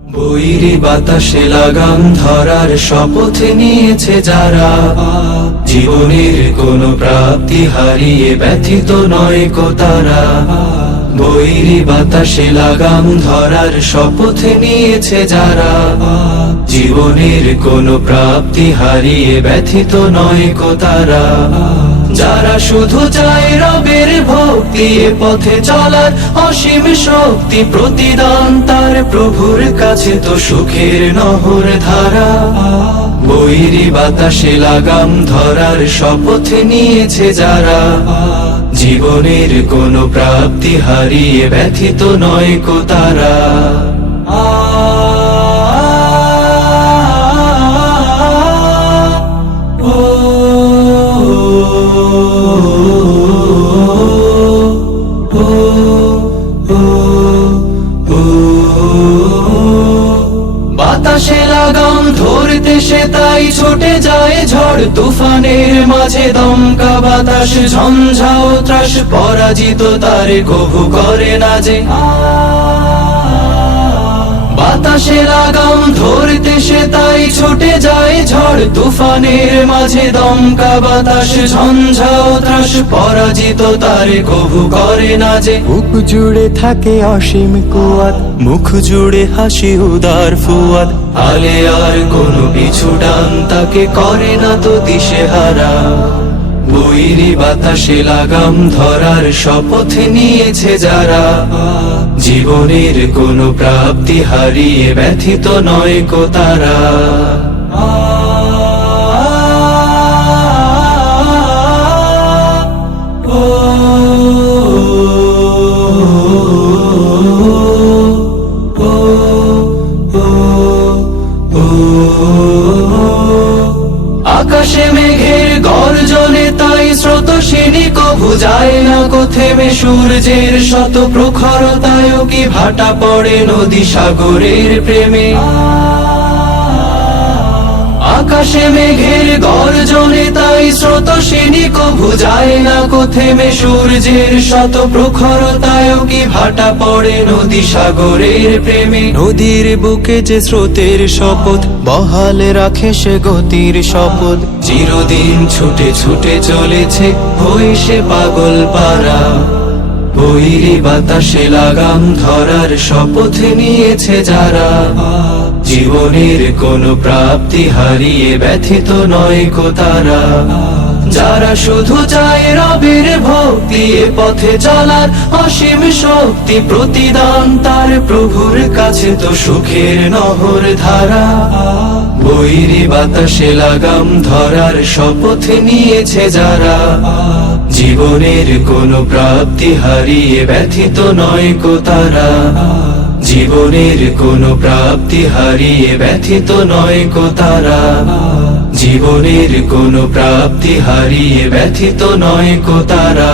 বৈরী বাতাসে লাগাম ধরার শপথ নিয়েছে যারা, জীবনের কোনো প্রাপ্তি হারিয়ে ব্যথিত নয় কো তারা। বৈরী বাতাসে লাগাম ধরার শপথ নিয়েছে যারা, জীবনের কোনো প্রাপ্তি হারিয়ে ব্যথিত নয় কো তারা। যারা শুধু চায় রবের ভক্তি, এ পথে চলার অসীম শক্তি, প্রতিদান তার প্রভুর কাছে তো সুখের নহর ধারা। বৈরী বাতাসে লাগাম ধরার শপথ নিয়েছে যারা, জীবনের কোনো প্রাপ্তি হারিয়ে ব্যথিত নয় কো তারা। বাতাসে লাগাম ধরতে সে তাই ছুটে যায় ঝড় তুফানের মাঝে, দমকা বাতাস ঝঞ্ঝাও ত্রাস, পরাজিত তারে কভু করে না যে। বাতাসে লাগাম ধরতে সে তাই ছুটে যায় ঝড় তুফানের মাঝে, দমকা বাতাস ঝঞ্ঝাও ত্রাস, পরাজিত তারে কভু করে না যে। বুক জুড়ে থাকে অসীম কুয়াত, মুখ জুড়ে হাসি উদার ফুয়াদ, আলে আর কোনো পিছু ডান তাকে করে না তো দিশেহারা। বৈরী বাতাসে লাগাম ধরার শপথ নিয়েছে যারা, জীবনের কোনো প্রাপ্তি হারিয়ে ব্যথিত নয় কো তারা। আকাশে মেঘের গর্জনে তাই স্রোতস্বিনী কভু যায় না কো থেমে, সূর্যের শত প্রখরতায় কি ভাটা পড়ে নদী সাগরের প্রেমে। আকাশে মেঘের গর্জনে তাই স্রোতস্বিনী কভু যায় না কো থেমে, সূর্যের শত প্রখরতায় কি ভাটা পড়ে নদী সাগরের প্রেমে। নদীর বুকে যে স্রোতের শপথ, বহালে রাখে সে গতির শপথ, চিরদিন ছুটে ছুটে চলেছে হয়ে সে পাগল পারা। বৈরী বাতাসে লাগাম ধরার শপথ নিয়েছে যারা, জীবনের কোনো প্রাপ্তি হারিয়ে ব্যথিত নয় কো তারা। যারা শুধু চায় রবের ভক্তি, এ পথে চলার অসীম শক্তি, প্রতিদান তার প্রভুর কাছে তো সুখের নহর ধারা। বৈরী বাতাসে লাগাম ধরার শপথ নিয়েছে যারা, জীবনের কোনো প্রাপ্তি হারিয়ে ব্যথিত নয় কো তারা। জীবনের কোনো প্রাপ্তি হারিয়ে ব্যথিত নয় কো তারা। জীবনের কোনো প্রাপ্তি হারিয়ে ব্যথিত নয় কো তারা।